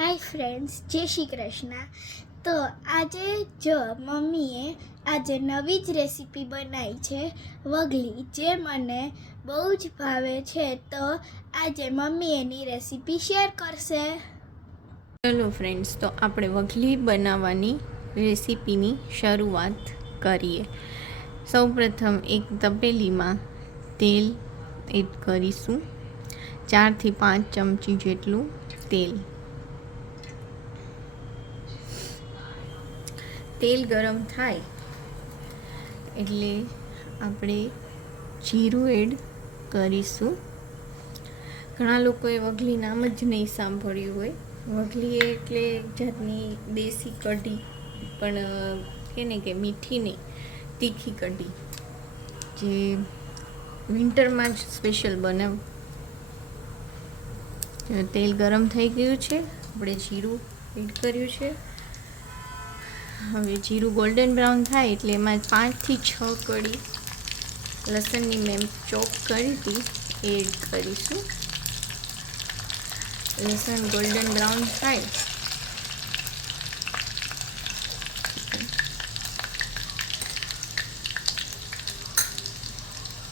Hi friends, જય શ્રી કૃષ્ણ. તો આજે જો મમ્મીએ આજે નવી જ રેસીપી બનાવી છે વઘલી, જે મને બહુ જ ભાવે છે. તો આજે મમ્મી એની રેસીપી શેર કરશે. ચલો ફ્રેન્ડ્સ, તો આપણે વઘલી બનાવવાની રેસીપીની શરૂઆત કરીએ. સૌપ્રથમ એક તપેલીમાં તેલ એડ કરીશું. 4 થી 5 ચમચી જેટલું તેલ. તેલ ગરમ થાય એટલે આપણે જીરું એડ કરીશું. ઘણા લોકોએ વઘલી નામ જ નહીં સાંભળ્યું હોય. વઘલી એટલે એક જાતની દેશી કઢી, પણ કે ને કે મીઠી નહીં, તીખી કઢી, જે વિન્ટરમાં જ સ્પેશિયલ બને. તેલ ગરમ થઈ ગયું છે, આપણે જીરું એડ કર્યું છે. હવે જીરું ગોલ્ડન બ્રાઉન થાય એટલે એમાં 5 થી 6 કળી લસણની મેં ચોપ કરી હતી એડ કરીશું. લસણ ગોલ્ડન બ્રાઉન થાય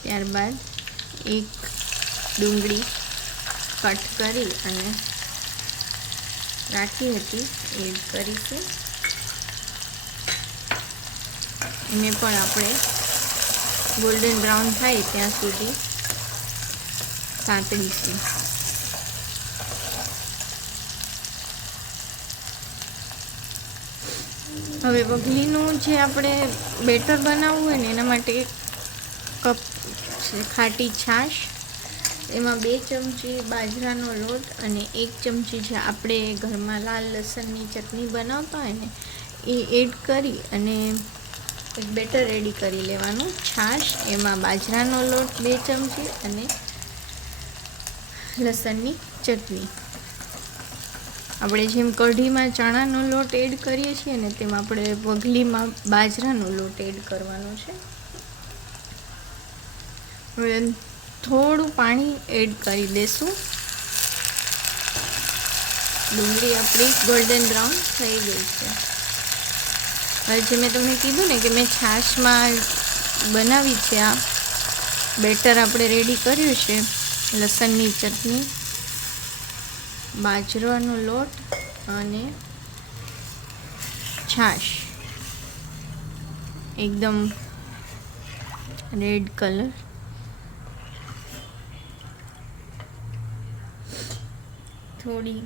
ત્યારબાદ એક ડુંગળી કટ કરી અને રાખી હતી એડ કરીશું. એને પણ આપણે ગોલ્ડન બ્રાઉન થાય ત્યાં સુધી સાંતળીશું. હવે વઘલીનું જે આપણે બેટર બનાવવું હોય ને, એના માટે 1 કપ ખાટી છાશ, એમાં 2 ચમચી બાજરાનો લોટ અને 1 ચમચી જે આપણે ઘરમાં લાલ લસણની ચટણી બનાવતા હોય ને, એ એડ કરી અને એક બેટર રેડી કરી લેવાનું. છાશ, એમાં બાજરાનો લોટ 2 ચમચી અને લસણની ચટણી. આપણે જેમ કઢીમાં ચણાનો લોટ એડ કરીએ છીએ ને, તેમ આપણે વઘલીમાં બાજરાનો લોટ એડ કરવાનો છે. હવે થોડું પાણી એડ કરી દેશું. ડુંગળી આપણી ગોલ્ડન બ્રાઉન થઈ ગઈ છે. હવે જે મેં તમને કીધું ને કે મેં છાશમાં બનાવી છે, આ બેટર આપણે રેડી કર્યું છે. લસણની ચટણી, બાજરાનો લોટ અને છાશ, એકદમ રેડ કલર. થોડી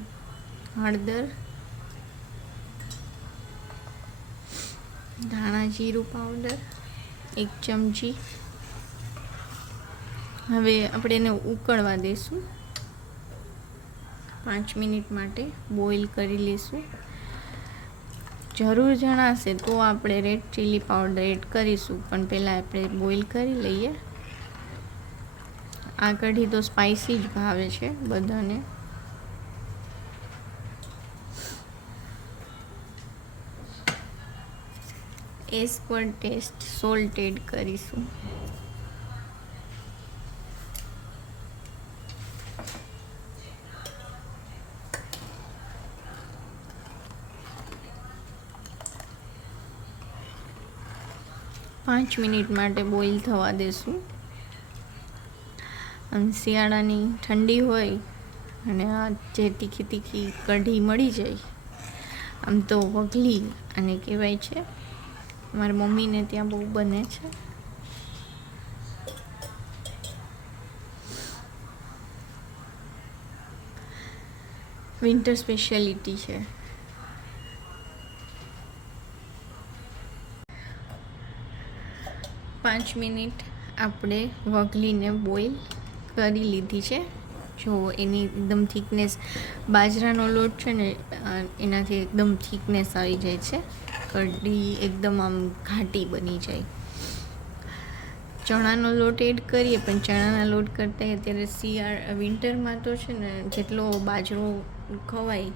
હળદર, ધાણા જીરું પાવડર 1 ચમચી. હવે આપણે એને ઉકળવા દઈશું. 5 મિનિટ માટે બોઇલ કરી લઈશું. જરૂર જણાશે તો આપણે રેડ ચીલી પાવડર એડ કરીશું, પણ પહેલાં આપણે બોઇલ કરી લઈએ. આ કઢી તો સ્પાઇસી જ ભાવે છે બધાને. As per test salt add કરીશું. પાંચ મિનિટ માટે બોઇલ થવા દેશું. અને શિયાળાની ઠંડી હોય અને આ જે તીખી તીખી કઢી મળી જાય, આમ તો વઘલી આને કહેવાય છે. મારી મમ્મીને ત્યાં બહુ બને છે. વિન્ટર સ્પેશિયાલિટી છે. પાંચ મિનિટ આપણે વઘલીને બોઇલ કરી લીધી છે. જો એની એકદમ થિકનેસ, બાજરાનો લોટ છે ને, એનાથી એકદમ થિકનેસ આવી જાય છે. કઢી એકદમ આમ ઘાટી બની જાય. ચણાનો લોટ એડ કરીએ, પણ ચણાના લોટ કરતાં અત્યારે વિન્ટરમાં તો છે ને, જેટલો બાજરો ખવાય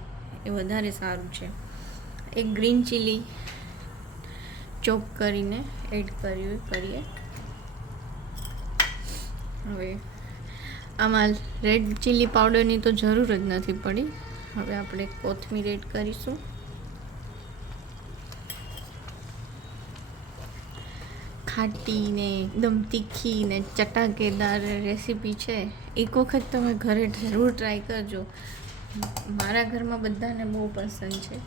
એ વધારે સારું છે. એક ગ્રીન ચીલી ચોપ કરીને એડ કરીએ. હવે આમાં રેડ ચીલી પાવડરની તો જરૂર જ નથી પડી. હવે આપણે કોથમીર એડ કરીશું. ખાટી ને એકદમ તીખી ને ચટાકેદાર રેસીપી છે. એક વખત તમે ઘરે જરૂર ટ્રાય કરજો. મારા ઘરમાં બધાને બહુ પસંદ છે.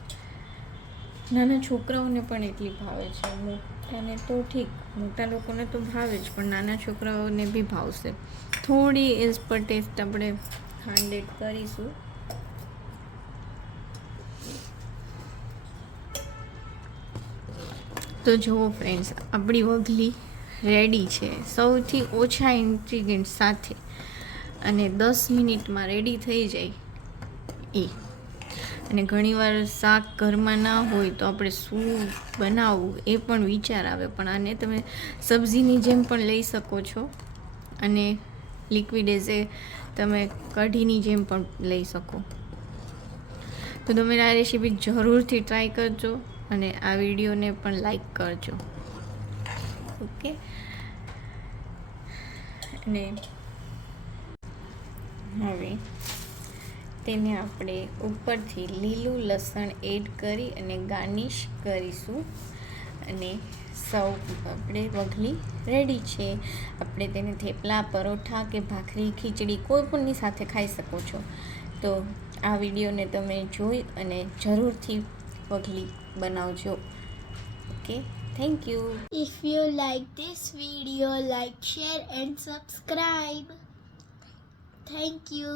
નાના છોકરાઓને પણ એટલી ભાવે છે. મોટાને તો ઠીક, મોટા લોકોને તો ભાવે જ, પણ નાના છોકરાઓને બી ભાવશે. થોડી એઝ પર ટેસ્ટ આપણે ખાંડ એડ કરીશું. તો જુઓ ફ્રેન્ડ્સ, આપણી વઘલી રેડી છે સૌથી ઓછા ઇન્ગ્રીડિયન્ટ સાથે, અને 10 મિનિટમાં રેડી થઈ જાય એ. અને ઘણીવાર શાક ઘરમાં ના હોય તો આપણે શું બનાવવું એ પણ વિચાર આવે, પણ આને તમે સબ્જીની જેમ પણ લઈ શકો છો, અને લિક્વિડ એઝ એ તમે કઢીની જેમ પણ લઈ શકો. તો તમે આ રેસીપી જરૂરથી ટ્રાય કરજો, અને આ વિડીયોને પણ લાઈક કરજો. ઓકે, અને હવે તેને આપણે ઉપરથી લીલું લસણ એડ કરી અને ગાર્નિશ કરીશું, અને સર્વ આપણે વઘલી રેડી છે. આપણે તેને થેપલા, પરોઠા કે ભાખરી, ખીચડી કોઈ પણની સાથે ખાઈ શકો છો. તો આ વિડીયોને તમે જોઈ અને જરૂરથી વઘલી બનાવજો. Okay, thank you. If you like this video, like, share and subscribe. Thank you.